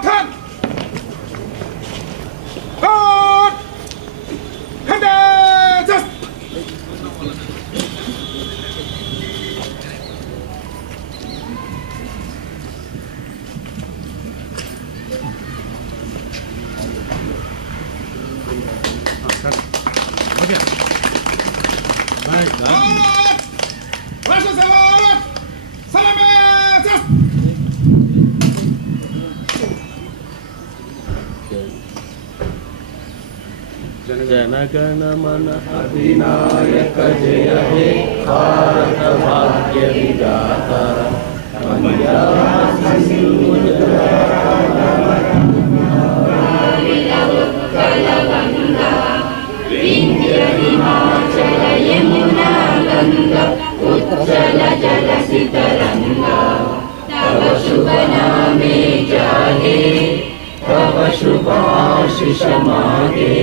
Spartan! God! Cadets! Okay. Baik, Rasa selamat! Selamat! जनगण मन अधिनायक जय हे भारत भाग्य विधाता उच्चल जलसितरंगा तव शुभ नामे जागे तव शुभाशिष मागे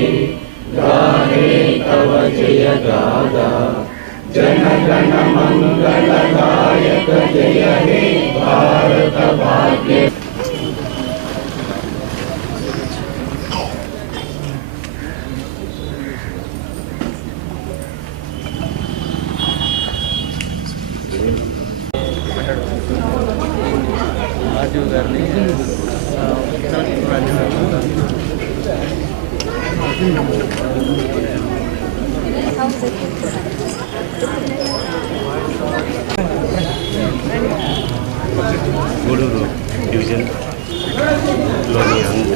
गाहे तव जय गादा जनगण मंगलदायक जय हे भारत भाग्य రాజీవ్ గారిని గూడూరు డివిజన్లోని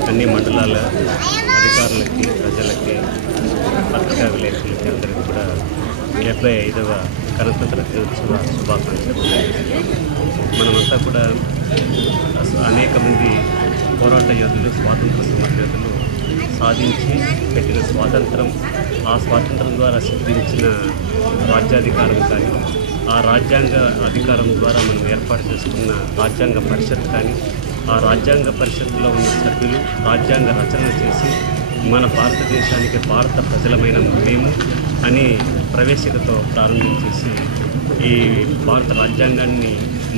అన్ని మండలాల అధికారులకి ప్రజలకి పత్రికా విలేకరులకి అందరికీ కూడా 75వ గణతంత్ర దినోత్సవ శుభాకాంక్షలు. మనమంతా కూడా అనేక మంది పోరాట యోధులు, స్వాతంత్ర సమరయోధులు సాధించి పెట్టిన స్వాతంత్రం, ఆ స్వాతంత్రం ద్వారా సిద్ధించిన రాజ్యాధికారం కానీ, ఆ రాజ్యాంగ అధికారం ద్వారా మనం ఏర్పాటు చేసుకున్న రాజ్యాంగ పరిషత్ కానీ, ఆ రాజ్యాంగ పరిషత్తులో ఉన్న సభ్యులు రాజ్యాంగ రచన చేసి మన భారతదేశానికి భారత ప్రజలమైన మేము అని ప్రవేశికతో ప్రారంభించేసి ఈ భారత రాజ్యాంగాన్ని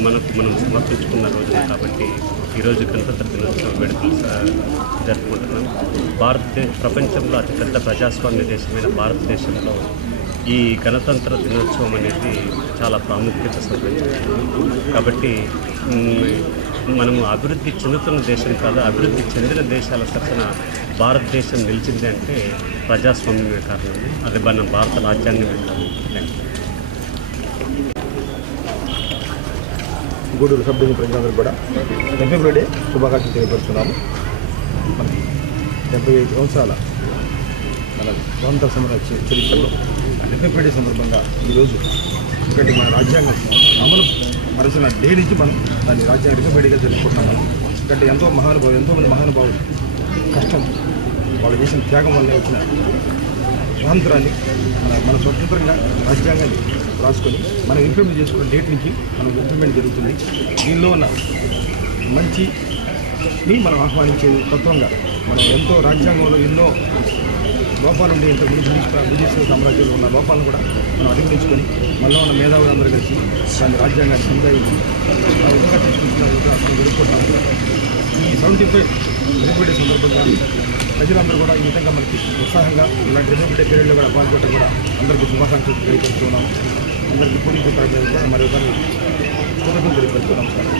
మనం సమర్పించుకున్న రోజున కాబట్టి ఈరోజు గణతంత్ర దినోత్సవం వేడుకలు జరుపుకుంటున్నాం. ప్రపంచంలో అతిపెద్ద ప్రజాస్వామ్య దేశమైన భారతదేశంలో ఈ గణతంత్ర దినోత్సవం అనేది చాలా ప్రాముఖ్యత సంతరించుకుంటుంది. కాబట్టి మనము అభివృద్ధి చెందుతున్న దేశం కాదు, అభివృద్ధి చెందిన దేశాల సరసన భారతదేశం నిలిచింది అంటే ప్రజాస్వామ్యమే కారణం. అది మన భారత రాజ్యాంగమే కాదు. గూడూరు సబ్ డివిజన్ ప్రజలందరూ కూడా రిపబ్లిక్ డే శుభాకాంక్షలు తెలియపరుస్తున్నాము. మన 75 సంవత్సరాల మన స్వాతంత్ర సమర చరిత్రలో రిపబ్లిక్ డే సందర్భంగా ఈరోజు ఎందుకంటే మన రాజ్యాంగం అమలు పరిచిన డే నుంచి మనం దాన్ని రాజ్యాంగ రిపబ్లిక్ డేగా జరుపుకుంటున్నాం. మనం ఎందుకంటే ఎంతోమంది మహానుభావులు కష్టం, వాళ్ళు చేసిన త్యాగం వల్ల వచ్చిన స్వాతంత్రాన్ని మన స్వతంత్రంగా రాజ్యాంగాన్ని రాసుకొని మనం ఇంప్లిమెంట్ చేసుకున్న డేట్ నుంచి మనం ఇంప్లిమెంట్ జరుగుతుంది. దీనిలో ఉన్న మంచిని మనం ఆహ్వానించే తత్వంగా మనం ఎంతో రాజ్యాంగంలో ఎన్నో లోపాలు ఉండే ఇంతకుముందు బ్రిటిష్ సామ్రాజ్యంలో ఉన్న లోపాలను కూడా మనం అధిగమించుకొని మళ్ళీ ఉన్న మేధావులందరూ కలిసి దాని రాజ్యాంగాన్ని సంజాయించి ఆ విధంగా తీసుకుంటున్న మనం జరుపుకుంటున్నాము. ఈ 75 రిపబ్లిక్ డే సందర్భంగా ప్రజలందరూ కూడా ఈ విధంగా మనకి ఉత్సాహంగా ఇలాంటి రిపబ్లిక్ డే పీరియడ్లో కూడా పాల్గొనడం కూడా అందరికీ శుభాకాంక్షలు తెలియపరుస్తున్నాము. అందరికీ పోలీసు కూడా మరి కృతజ్ఞతలు తెలియపరుస్తూ నమస్కారం.